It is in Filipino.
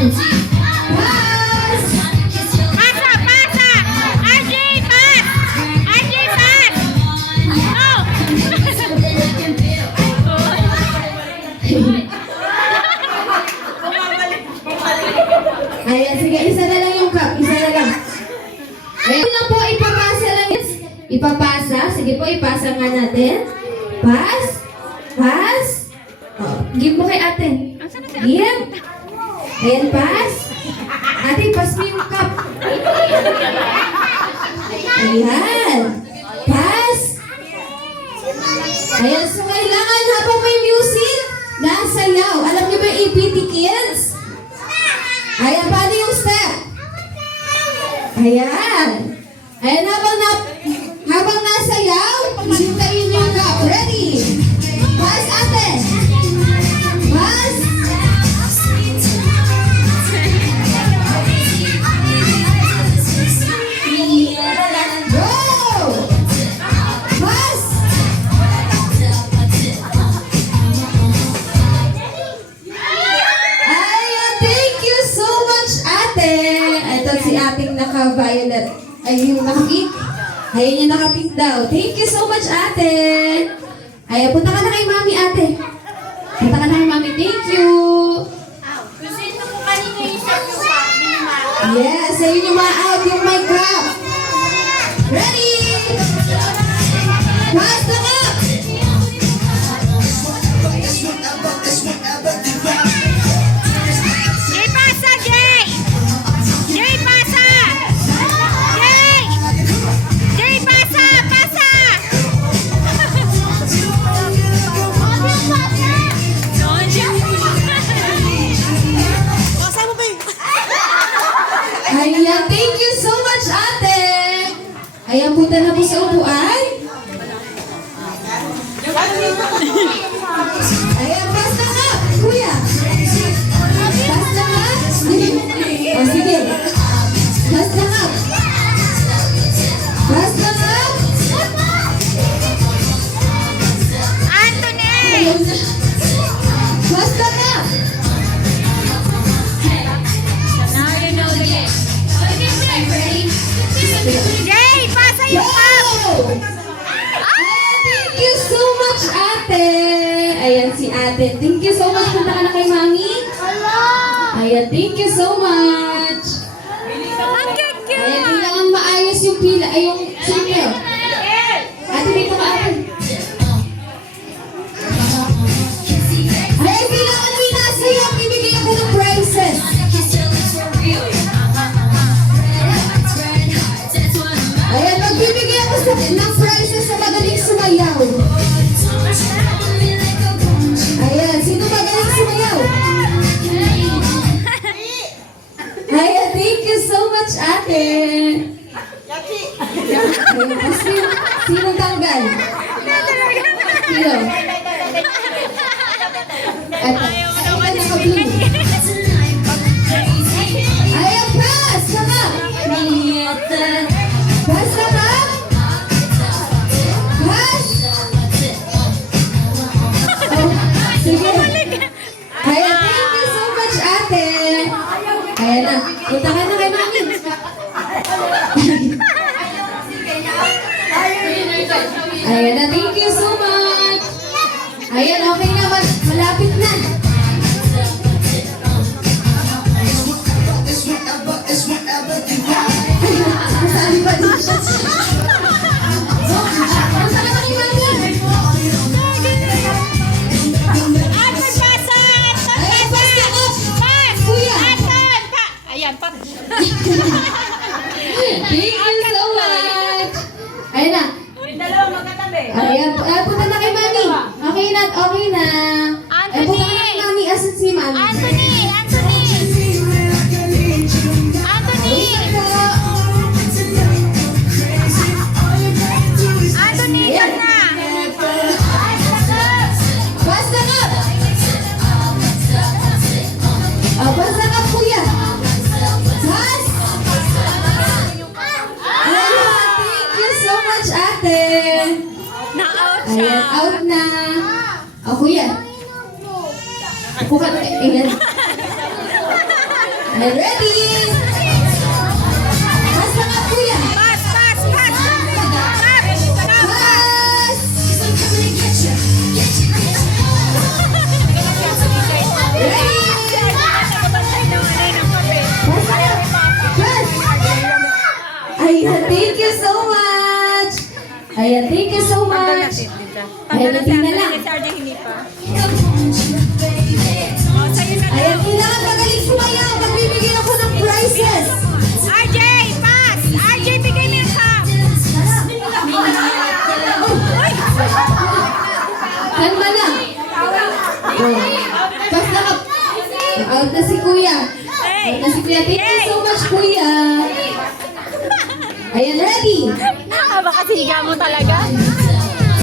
Pasa! Pasa! RJ, pass! RJ, pass! Ayan, sige, isa na lang yung cup. Isa na lang. Ayan lang po, ipapasa lang. Ipapasa. Sige po, ipasa nga natin. Pass. Pass. Oh, give mo kay ate. Give. Ayan, pass. Ate, pass mo yung cup. Ayan. Pass. Ayan, so kailangan habang may music, nasayaw. Alam niyo ba yung APT Kids? Ayan, paano yung step? Ayan. Ayan, habang nasayaw, hintayin niyo yung cup. Ready? Pass, ate. Pass. Go! Pass. Ayan, thank you so much, ate. Ito si ating naka-violet. Ay, yung naka-pink. Ayan yung naka-pink daw. Thank you so much, ate. Ayan, punta ka na kay mami, ate. Punta ka na kay mami. Thank you. Gusto ito po kanina yung sa yung cup ni Mama. Yes, ayun yung ma-out, yung my cup. Ready? Pass the cup. Jay, pasa, Jay! Jay, pasa! Jay! Jay, pasa! Pasa! Ayan, thank you so much, ate. Ayan, punta na po sa upuan. Ayan, pass the cup, kuya. Pass the cup. O, sige. Pass the cup. Pass the cup. Anthony! Ayun na. Pass the cup. Now you know the game. Jay, pasa yung cup! Go! Ayan, thank you so much, ate. Ayan si ate. Thank you so much. Punta ka na kay mami. Ayan, thank you so much. Ang cute! Ayan, kailangan maayos yung pila. Ay, yung single. Ate, dito ka, ate. Ayan, kailangan may nasa iyo. Bibigay ako ng prizes. Ayan, magbibigay ako ng prizes sa magaling sumayaw. Ayan, sino magaling sumayaw? Ayan, thank you so much, ate. Ayan, sino tanggal? Sino? Ito naka-blue. Ayan, pass! Sama! Pass sama! Pass! Oh, sige. Ayan, thank you so much, ate. Ayan na. Punta ka na kay mami. Ayan na, thank you so much. Ayan, okay na. Malapit na. Masali pa din siya. Punta ka na kay mami. Anton, pasa! Anton, Ayan, pass pasa! the cup. Pass! Kuya. Anton! Ayan, pa. Thank you so much. Ayan na. Yung dalawa magkatabi. Ayan, punta na kay mami. Okay na, okay na. Ay, punta ka na kay mami. Asan si mami? Anthony! Anthony! Anthony! Anthony, Ayan. dyan na! Pass the cup. Oh, pass the cup, kuya. Pass. Ayan, thank you so much, ate. Na-out siya. Ayan, out na. O, kuya. Upo ka na. Ayan. And ready? Pass na nga, kuya. Pass, pass, pass. Pass! Ready? Pass na. Pass! Ayan, thank you so much. Ayan, thank you so much. Ayan, hindi na lang. Ayan, kailangan magaling sumayaw. Magbibigay ako ng prizes. RJ, pass! RJ, bigay mo yung cup! Kalma lang. Oh. Pass na ka. Out na si kuya. Out na si kuya. Thank you so much, kuya. Ayan, ready? Baka siga mo talaga.